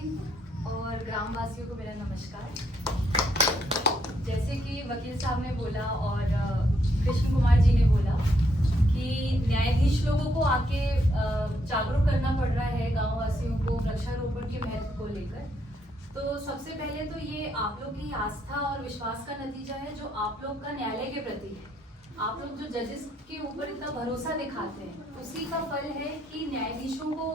सामीन और ग्रामवासियों को मेरा नमस्कार। जैसे कि वकील साहब ने बोला और कृष्ण कुमार जी ने बोला कि न्यायाधीश लोगों को आके जागरूक करना पड़ रहा है गांव वासियों को वृक्षारोपण के महत्व को लेकर। तो सबसे पहले तो ये आप लोग की आस्था और विश्वास का नतीजा है जो आप लोग का न्यायालय के प्रति है। आप लोग जो जजेस के ऊपर इतना भरोसा दिखाते हैं उसी का फल है कि न्यायाधीशों को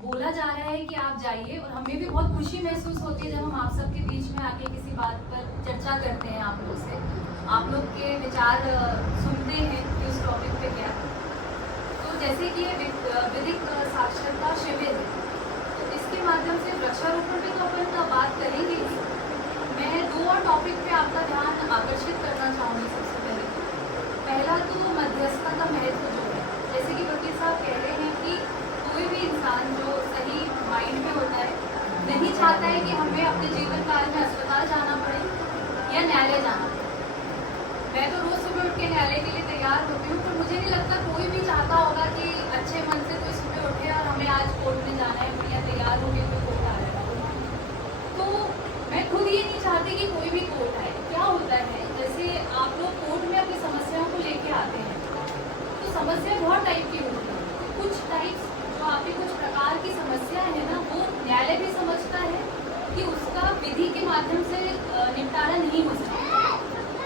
बोला जा रहा है कि आप जाइए, और हमें भी बहुत खुशी महसूस होती है जब हम आप सबके बीच में आके किसी बात पर चर्चा करते हैं। आप लोग से आप लोग के विचार सुनते हैं कि उस टॉपिक पे क्या। तो जैसे कि ये विधिक साक्षरता शिविर है, तो इसके माध्यम से वृक्षारोपण पे तो अपन बात करेंगे। मैं 2 और टॉपिक पे आपका ध्यान आकर्षित करना चाहूँगी। सबसे पहला तो मध्यस्थता का महत्व जो है, जैसे कि वकील साहब कह रहे हैं कि कोई भी इंसान जो सही माइंड में होता है नहीं चाहता है कि हमें अपने जीवन काल में अस्पताल जाना पड़े या न्यायालय जाना पड़े। मैं तो रोज सुबह उठ के न्यायालय के लिए तैयार होती हूँ, पर मुझे नहीं लगता कोई भी चाहता होगा कि अच्छे मन से कोई सुबह उठे और हमें आज कोर्ट में जाना है, भैया तैयार हो गए तो कोर्ट आ रहेगा। तो मैं खुद ये नहीं चाहती कि कोई भी कोर्ट आए। क्या होता है, जैसे आप लोग कोर्ट में अपनी समस्याओं को लेके आते हैं तो समस्या बहुत टाइप की होती है। तो कुछ टाइप्स जो आपकी कुछ प्रकार की समस्या है ना, वो न्यायालय भी समझता है कि उसका विधि के माध्यम से निपटारा नहीं हो सकता।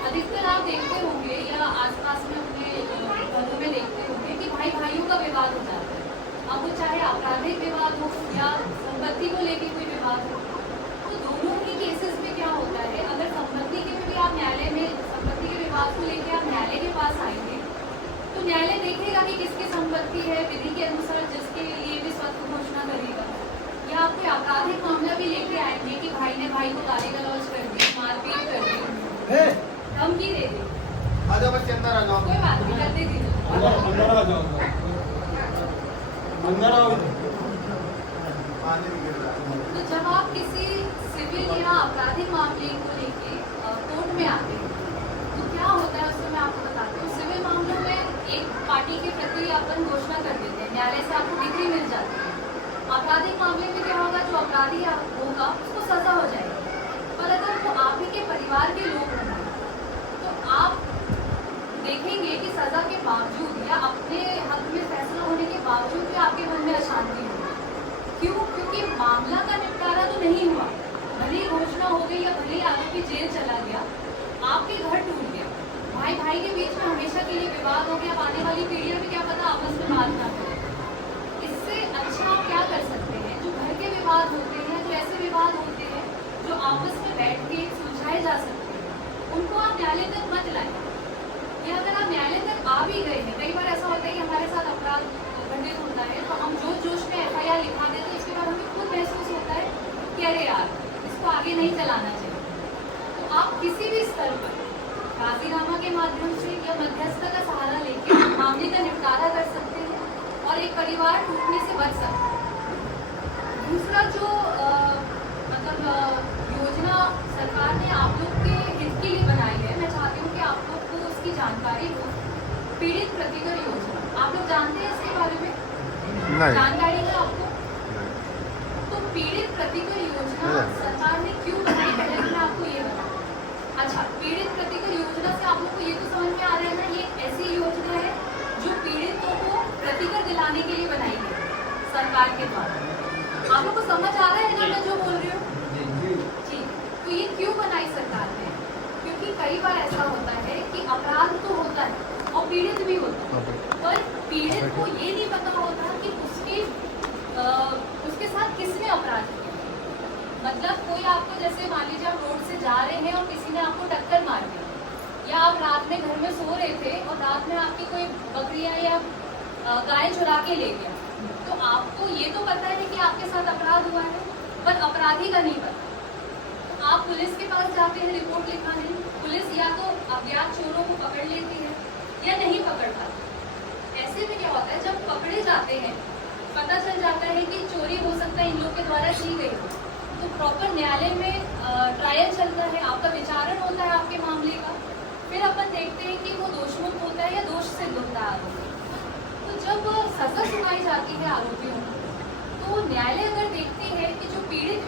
अधिकतर आप देखते होंगे या आसपास में अपने घरों में देखते होंगे कि भाई भाइयों का विवाद हो जाता है। अब वो चाहे आपराधिक विवाद हो या संपत्ति को लेकर कोई विवाद हो, तो दोनों ही केसेस में क्या होता है, अगर संपत्ति के भी आप न्यायालय में संपत्ति के विवाद को लेकर आप न्यायालय के पास आएंगे तो न्यायालय देखेगा कि किसकी संपत्ति है, विधि के अनुसार जिसके लिए भी स्वतः घोषणा करेगा। या आप कोई आपराधिक मामला भी लेके आएंगे कि भाई ने भाई को गाली गलौज कर दी, मारपीट कर दी, धमकी दे दी, कोई बात नहीं, करते दीजिए। तो जब आप किसी सिविल या आपराधिक मामले को लेके कोर्ट में आते हैं तो क्या होता है, उसमें मैं आपको बताती हूँ। सिविल मामलों में एक पार्टी के प्रति अपन घोषणा कर देते हैं, न्यायालय से आपको डिग्री मिल जाती है। आपराधिक मामले में क्या होगा, जो अपराधी होगा उसको सजा हो जाएगी, पर अगर वो आप ही के परिवार के लोग होंगे तो आप देखेंगे कि सजा के बावजूद या अपने हक में फैसला होने के बावजूद भी आपके मन में अशांति होगी। क्यों? क्योंकि मामला का निपटारा तो नहीं हुआ, भले ही घोषणा हो गई या भले ही आरोपी जेल चला गया, आपके घर टूट गया, भाई भाई के बीच में हमेशा के लिए विवाद हो गया, आने वाली पीढ़ियां भी क्या पता आपस में बात ना करें। इससे अच्छा आप क्या कर सकते हैं, जो घर के विवाद होते हैं, जो ऐसे विवाद होते हैं जो आपस में बैठ के सुलझाए जा सकते हैं, उनको आप न्यायालय तक मत लाएं। या अगर आप न्यायालय तक आ भी गए हैं, कई बार ऐसा होता है कि हमारे साथ अपराध घटित होता है तो हम जोश में FIR लिखा देते हैं, इसके बाद हमें खुद महसूस होता है कि अरे यार इसको आगे नहीं चलाना चाहिए। तो आप किसी भी स्तर पर राजीनामा के माध्यम से या मध्यस्थता का सहारा लेकर मामले का निपटारा कर सकते हैं और एक परिवार टूटने से बच सकते हैं। दूसरा जो योजना सरकार ने आप लोग के हित के लिए बनाई है, मैं चाहती हूँ कि आप लोग को उसकी जानकारी हो। पीड़ित प्रतिकर योजना, आप लोग जानते हैं इसके बारे में? नहीं। जानकारी है आपको? तो पीड़ित प्रतिकर योजना सरकार ने क्यों बनाई, पहले मैं आपको ये बताऊँ। अच्छा, पीड़ित प्रतिकर योजना से आप लोग को ये तो समझ में आ रहा है ना, ये ऐसी योजना है जो पीड़ितों को प्रतिकर दिलाने के लिए बनाई गई सरकार के द्वारा। आप लोग को समझ आ रहा है ना मैं जो बोल रही हूँ? जी। तो ये क्यों बनाई सरकार ने? क्योंकि कई बार ऐसा होता है कि अपराध तो होता है और पीड़ित भी होता है, पर पीड़ित को ये नहीं पता होता कि उसके साथ किसने अपराध किया। मतलब कोई आपको, जैसे मान लीजिए आप रोड से जा रहे हैं और किसी ने आपको टक्कर मार दी, या आप रात में घर में सो रहे थे और रात में आपकी कोई बकरियां या गाय चुरा के ले गया, तो आपको ये तो पता है कि आपके साथ अपराध हुआ है, पर अपराधी का नहीं पता। तो आप पुलिस के पास जाते हैं रिपोर्ट लिखाने, पुलिस या तो अज्ञात चोरों को पकड़ लेती है या नहीं पकड़ पाती। ऐसे में क्या होता है, जब पकड़े जाते हैं पता चल जाता है कि चोरी हो सकता है इन लोग के द्वारा की गई, तो प्रॉपर न्यायालय में ट्रायल चलता है, आपका विचारण होता है आपके मामले का, फिर अपन देखते हैं कि वो दोषमुक्त होता है या दोष सिद्ध होता है आरोपी। तो जब सजा सुनाई जाती है आरोपियों को, तो न्यायालय अगर देखते हैं कि जो पीड़ित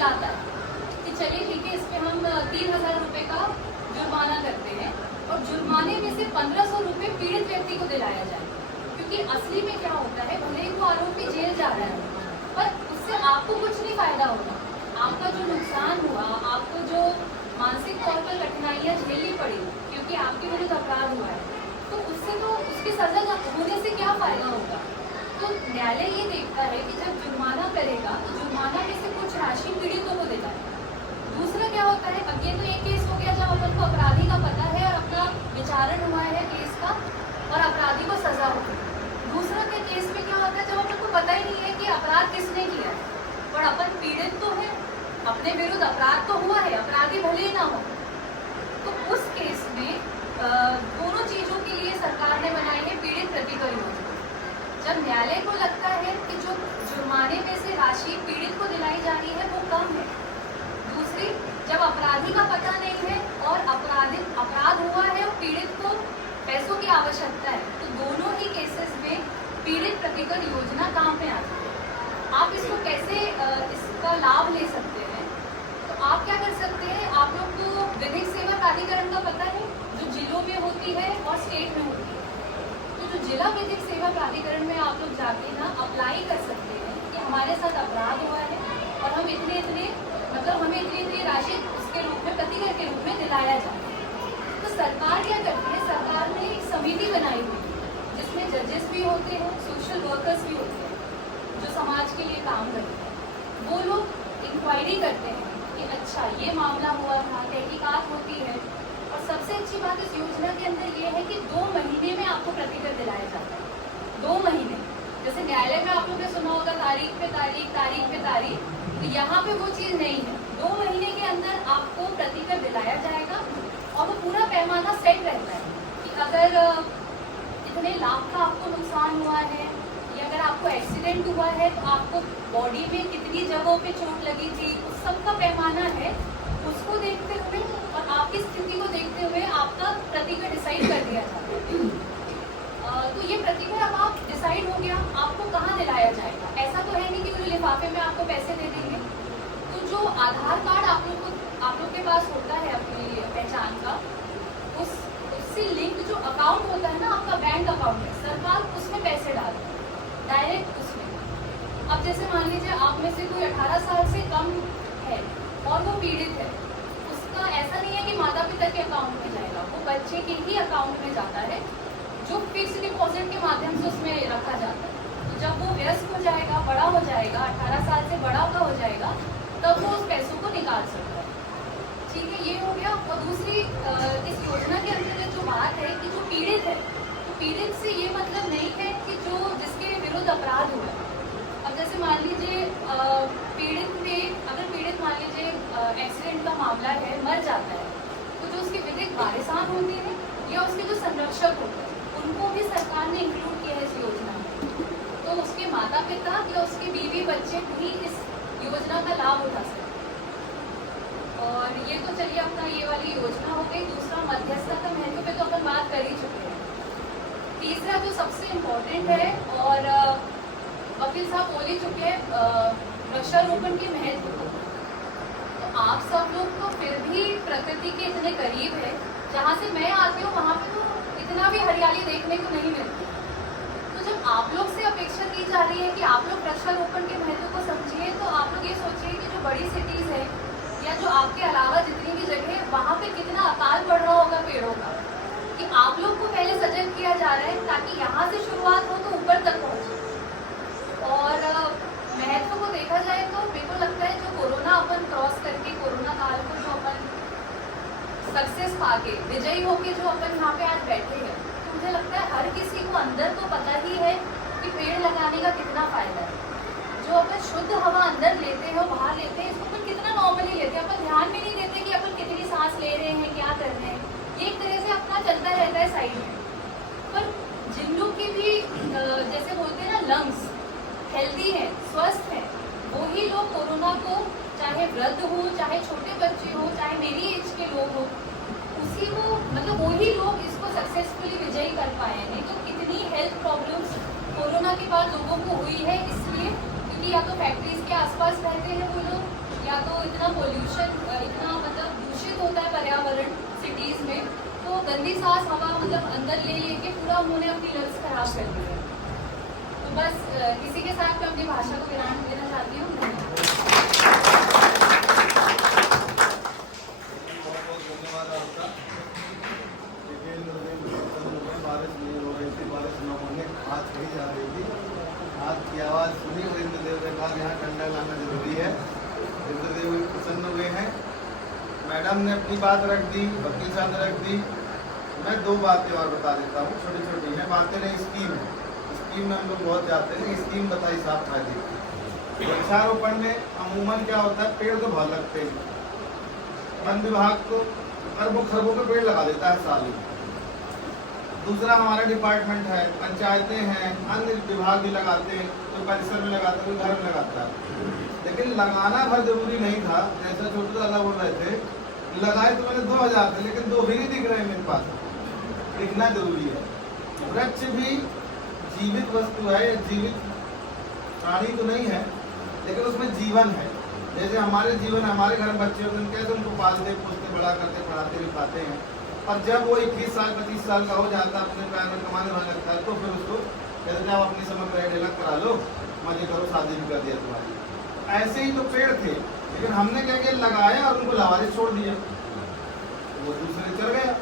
दिलाता है कि चलिए ठीक है, इस पे हम 3,000 रुपये का जुर्माना करते हैं और जुर्माने में से 1,500 रुपये पीड़ित व्यक्ति को दिलाया जाए। क्योंकि असली में क्या होता है, भले ही वो आरोपी जेल जा रहा है पर उससे आपको कुछ नहीं फायदा होगा। आपका जो नुकसान हुआ, आपको जो मानसिक तौर पर कठिनाइयाँ झेलनी पड़ी क्योंकि आपके विरुद्ध अपराध हुआ है, तो उससे तो उसकी सजा होने से क्या फायदा होगा। तो न्यायालय ये देखता है कि जब जुर्माना करेगा तो जुर्माना में से कुछ राशि पीड़ितों को देता है। दूसरा क्या होता है, अब ये तो एक केस हो गया जब अपन को अपराधी का पता है और अपना विचारण हुआ है केस का और अपराधी को सजा हो गई। दूसरा के केस में क्या होता है, जब अपन को पता ही नहीं है कि अपराध किसने किया है पर अपन पीड़ित तो है, अपने विरुद्ध अपराध तो हुआ है, अपराधी भले ही ना हो। तो उस केस में दोनों चीजों के लिए सरकार ने बनाई है पीड़ित प्रतिकर योजना। जब न्यायालय को लगता है कि जो जुर्माने में से राशि पीड़ित को दिलाई जा रही है वो कम है, दूसरी जब अपराधी का पता नहीं है और अपराध हुआ है और पीड़ित को पैसों की आवश्यकता है, तो दोनों ही केसेस में पीड़ित प्रतिकर योजना काम में आती है। आप इसको कैसे इसका लाभ ले सकते हैं, तो आप क्या कर सकते हैं, आप लोग को विधिक सेवा प्राधिकरण का पता है जो जिलों में होती है और स्टेट में होती है। तो जो जिला विधिक सेवा प्राधिकरण में आप लोग जाके ना अप्लाई कर सकते हैं कि हमारे साथ अपराध हुआ है और हम इतने मतलब हमें इतनी राशि उसके रूप में प्रतिकर के रूप में दिलाया जाए। तो सरकार क्या करती है, सरकार ने एक समिति बनाई हुई है जिसमें जजेस भी होते हैं, सोशल वर्कर्स भी होते हैं जो समाज के लिए काम करते हैं। वो लोग इंक्वायरी करते हैं कि अच्छा ये मामला हुआ था, तहकीकात होती है। और सबसे अच्छी बात इस योजना के अंदर ये है कि 2 महीने में आपको प्रतिकर दिलाया जाता है। 2 महीने, जैसे न्यायालय में आप लोगों ने सुना होगा तारीख पे तारीख, तो यहाँ पे वो चीज़ नहीं है। 2 महीने के अंदर आपको प्रतिकर दिलाया जाएगा और वो पूरा पैमाना सेट रहता है कि अगर इतने लाख का आपको नुकसान हुआ है या अगर आपको एक्सीडेंट हुआ है तो आपको बॉडी में कितनी जगहों पे चोट लगी थी, उस सब का पैमाना है। उसको देखते हुए और आपकी स्थिति को देखते हुए आपका प्रतिकर डिसाइड कर दिया जाता है। तो ये प्रतिकर अब आप डिसाइड हो गया आपको कहाँ दिलाया जाएगा। ऐसा तो है नहीं कि वो लिफाफे में आपको पैसे दे देंगे। तो जो आधार कार्ड आप लोग के पास होता है अपनी पहचान का, उससे लिंक जो अकाउंट होता है ना, आपका बैंक अकाउंट है, सरकार उसमें पैसे डालता है डायरेक्ट उसमें। अब जैसे मान लीजिए आप में से कोई 18 साल से कम है और वो पीड़ित है, उसका ऐसा नहीं है कि माता पिता के अकाउंट में जाएगा, वो बच्चे के ही अकाउंट में जाता है जो फिक्स डिपॉजिट के माध्यम से उसमें रखा जाता है। तो जब वो वयस्क हो जाएगा, बड़ा हो जाएगा, 18 साल से बड़ा का हो जाएगा, तब वो उस पैसों को निकाल सकता है। ठीक है, ये हो गया। और दूसरी इस योजना के अंतर्गत जो बात है कि जो पीड़ित है, तो पीड़ित से ये मतलब नहीं है कि जो जिसके विरुद्ध अपराध हुआ है। अब जैसे मान लीजिए अगर पीड़ित मान लीजिए एक्सीडेंट का मामला है, मर जाता है, तो जो उसके विधिक वारिसान होते हैं या उसके जो संरक्षक होते हैं उनको भी सरकार ने इंक्लूड किया है इस योजना में। तो उसके माता पिता या उसके बीवी बच्चे भी इस योजना का लाभ उठा सकते। और ये तो चलिए अपना ये वाली योजना हो गई। दूसरा, मध्यस्थता का महत्व पे तो अपन बात कर ही चुके हैं। तीसरा जो सबसे इम्पोर्टेंट है और वकील साहब बोल ही चुके हैं, वृक्षारोपण के महत्व को। तो आप सब लोग तो फिर भी प्रकृति के इतने करीब है, जहाँ से मैं आती हूँ वहाँ पे तो इतना भी हरियाली देखने को नहीं मिलती। तो जब आप लोग से अपेक्षा की जा रही है कि आप लोग वृक्षारोपण के महत्व को समझिए, तो आप लोग ये सोचिए कि जो बड़ी सिटीज़ है या जो आपके अलावा जितनी भी जगह है वहाँ पे कितना अकाल पड़ रहा होगा पेड़ों का, कि आप लोग को पहले सजग किया जा रहा है ताकि यहाँ से शुरुआत हो तो ऊपर तक पहुँचे। और महत्व को देखा जाए तो मेरे को लगता है जो कोरोना अपन क्रॉस करके, कोरोना काल को जो अपन सक्सेस पाके, विजयी होके जो अपन यहाँ पे आज बैठे हैं, तो मुझे लगता है हर किसी को अंदर तो पता ही है कि पेड़ लगाने का कितना फायदा है। जो अपन शुद्ध हवा अंदर लेते हैं, बाहर लेते हैं, इसको अपन कितना नॉर्मली लेते हैं, अपन ध्यान भी नहीं देते कि अपन कितनी सांस ले रहे हैं, क्या कर रहे हैं, ये एक तरह से अपना चलता रहता है साइड में। पर जिन लोग की भी जैसे बोलते हैं ना लंग्स हेल्दी है, स्वस्थ है, वही लोग कोरोना को, चाहे वृद्ध हो, चाहे छोटे बच्चे हो, चाहे मेरी एज के लोग हो, उसी को मतलब वही लोग इसको सक्सेसफुली विजयी कर पाए हैं। नहीं तो कितनी हेल्थ प्रॉब्लम्स कोरोना के बाद लोगों को हुई है, इसलिए क्योंकि या तो फैक्ट्रीज के आसपास रहते हैं वो लोग, या तो इतना पोल्यूशन, इतना मतलब दूषित होता है पर्यावरण सिटीज में, तो गंदी सांस हवा मतलब अंदर ले लेके पूरा उन्होंने अपनी लंग्स खराब कर दी है। तो बस इसी के साथ मैं अपनी भाषा को विराम देना चाहती हूँ। धन्यवाद आपका। बारिश नहीं हो रही थी, बारिश न होने आज कही जा रही थी। आज की आवाज़ सुनी और इंद्रदेव ने कहा यहाँ ठंडा लाना जरूरी है। इंद्रदेव प्रसन्न हुए हैं। मैडम ने अपनी बात रख दी, वकील साहब ने रख दी। मैं दो बातें और बता देता हूँ, छोटी छोटी हैं बातें नहीं। स्कीम में हम लोग बहुत जाते हैं। स्कीम बताई साहब फायदे की। वृक्षारोपण में अमूमन क्या होता है, पेड़ तो बहुत लगते हैं। वन विभाग तो अरबों खरबों के पेड़ लगा देता है साल ही। दूसरा हमारा डिपार्टमेंट है, पंचायतें हैं, अन्य विभाग भी लगाते हैं, कोई परिसर में लगाता है, कोई घर में लगाता है। लेकिन लगाना बहुत जरूरी नहीं था। जैसा छोटे दादा बोल रहे थे, लगाए तो मैंने 2000 थे, लेकिन 2 भी नहीं दिख रहे मेरे पास। दिखना जरूरी है। वृक्ष भी जीवित वस्तु है, जीवित प्राणी तो नहीं है, लेकिन उसमें जीवन है। जैसे हमारे जीवन, हमारे घर में बच्चे होते हैं, कैसे उनको पालते पोसते बड़ा करते पढ़ाते लिखाते हैं, और जब वो 21 साल 25 साल का हो जाता है, अपने पैर में कमाने वाला लगता है, तो फिर उसको कहते हैं आप अपनी समग्र डेलक करा लो, मजे करो, शादी भी कर दिया तुम्हारी। ऐसे ही तो पेड़ थे, लेकिन हमने क्या किया, लगाया और उनको लावारिस छोड़ दिया, वो दूसरे चल गया।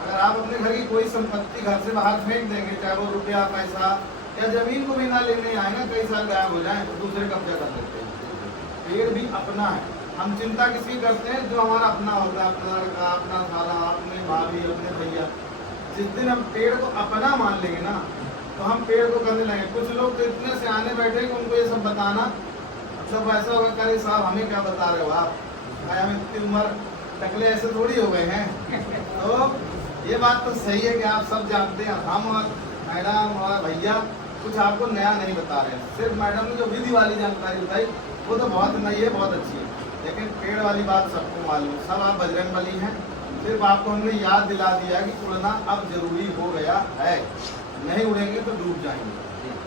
अगर आप अपने घर की कोई संपत्ति घर से बाहर फेंक देंगे, चाहे वो रुपया पैसा या जमीन को भी ना लेने आए ना, कई साल गायब हो जाए, तो दूसरे कब्जा कर लेते हैं। पेड़ भी अपना है। हम चिंता किसी करते हैं जो हमारा अपना होता है, अपना लड़का, अपना साला, अपने भाभी, अपने भैया। जिस दिन हम पेड़ को अपना मान लेंगे ना, तो हम पेड़ को करने लगेंगे। कुछ लोग तो इतने से आने बैठे कि उनको ये सब बताना, सब ऐसा होगा, करे साहब हमें क्या बता रहे हो आप, हम इतनी उम्र टकले ऐसे थोड़ी हो गए हैं। तो ये बात तो सही है कि आप सब जानते हैं, हम और मैडम और भैया कुछ आपको नया नहीं बता रहे हैं। सिर्फ मैडम ने जो विधि वाली जानकारी बताई वो तो बहुत नई है, बहुत अच्छी है, लेकिन पेड़ वाली बात सबको मालूम। सब आप बजरंगबली हैं, सिर्फ आपको हमने याद दिला दिया कि उड़ना अब जरूरी हो गया है। नहीं उड़ेंगे तो डूब जाएंगे,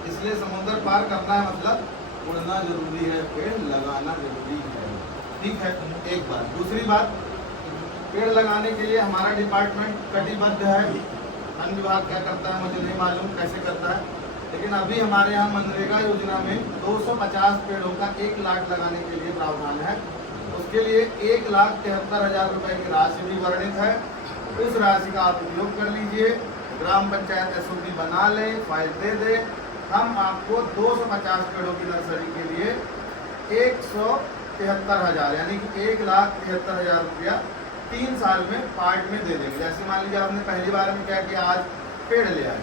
इसलिए समुद्र पार करना है, मतलब उड़ना जरूरी है, पेड़ लगाना जरूरी है। ठीक है, एक बात। दूसरी बात, पेड़ लगाने के लिए हमारा डिपार्टमेंट कटिबद्ध है। वन विभाग क्या करता है मुझे नहीं मालूम कैसे करता है, लेकिन अभी हमारे यहाँ मनरेगा योजना में 250 पेड़ों का 1 लाख लगाने के लिए प्रावधान है। उसके लिए 1,73,000 रुपये की राशि भी वर्णित है। उस राशि का आप उपयोग कर लीजिए। ग्राम पंचायत SOP बना ले, फाइल दे दे, हम आपको 250 पेड़ों की नर्सरी के लिए 173,000 यानी कि 1,73,000 रुपया 3 साल में पार्ट में दे देंगे। जैसे मान लीजिए आपने पहली बार में क्या किया, आज पेड़ ले आए,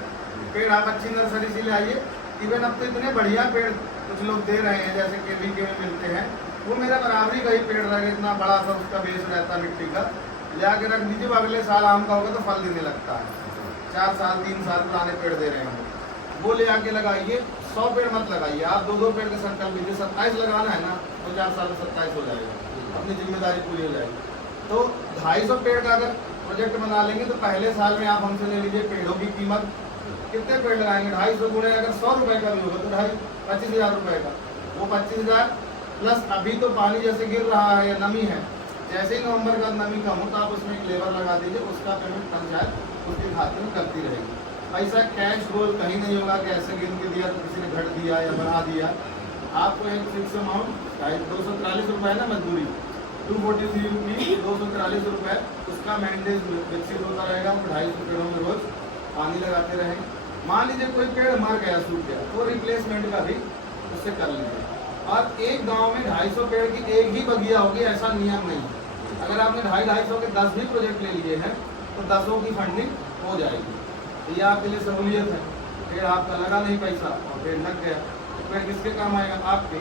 पेड़ आप अच्छी नर्सरी से ले आइए। इवन अब तो इतने बढ़िया पेड़ कुछ लोग दे रहे हैं, जैसे KVK में मिलते हैं, वो मेरा बराबरी का ही पेड़ रहेगा, इतना बड़ा सा उसका बेस रहता है मिट्टी का, ले आके रख दीजिए। अगले साल आम का होगा तो फल देने लगता है। 4 साल 3 साल पुराने पेड़ दे रहे हैं, वो ले आके लगाइए। 100 पेड़ मत लगाइए, आप 2-2 पेड़ का संकल्प लीजिए। 27 लगाना है ना, तो 4 साल में 27 हो जाएगा, अपनी जिम्मेदारी पूरी हो जाएगी। तो 250 पेड़ का अगर प्रोजेक्ट बना लेंगे तो पहले साल में आप हमसे ले लीजिए। पेड़ों की कीमत कितने पेड़ लगाएंगे, 250 गुणे अगर 100 रुपये का भी होगा तो 25,000 रुपये का, वो 25,000 प्लस अभी तो पानी जैसे गिर रहा है या नमी है, जैसे ही नवंबर का नमी कम हो तो आप उसमें एक लेबर लगा दीजिए, उसका पेमेंट पंचायत उसके खाते में करती रहेगी। पैसा कैश रोल कहीं नहीं होगा कि ऐसे गिन के दिया तो किसी ने घट दिया या बढ़ा दिया। आपको एक फिक्स अमाउंट 243 रुपये ना मजदूरी, 243 रुपीज़ 243 रुपये, उसका मेंटेनेंस विकसित होता रहेगा। 250 पेड़ों में रोज पानी लगाते रहें। मान लीजिए कोई पेड़ मर गया, सूख गया, तो रिप्लेसमेंट का भी उससे कर लीजिए। और एक गांव में 250 पेड़ की एक ही बगिया होगी ऐसा नियम नहीं। अगर आपने 250 के 10 भी प्रोजेक्ट ले लिए हैं तो 10 की फंडिंग हो जाएगी। तो ये आपके लिए सहूलियत है। पेड़ आपका लगा नहीं पैसा और पेड़ लग गया, तो पेड़ किसके काम आएगा, आपके।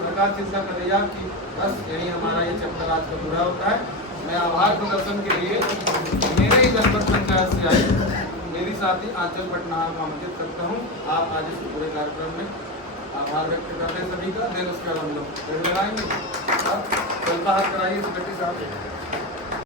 सरकार चिंता कर रही है आपकी। बस यही हमारा ये चैप्टर आज का पूरा होता है। मैं आभार प्रदर्शन के लिए मेरे ही जनपद पंचायत से आई मेरी साथी आंचल पटनाहार को आमंत्रित करता हूँ। आप आज इस पूरे कार्यक्रम में आभार व्यक्त कर रहे हैं सभी का। देन उसके बाद हम लोग लगाएंगे। चलता हाथ कराइए सेक्रेटरी साहब।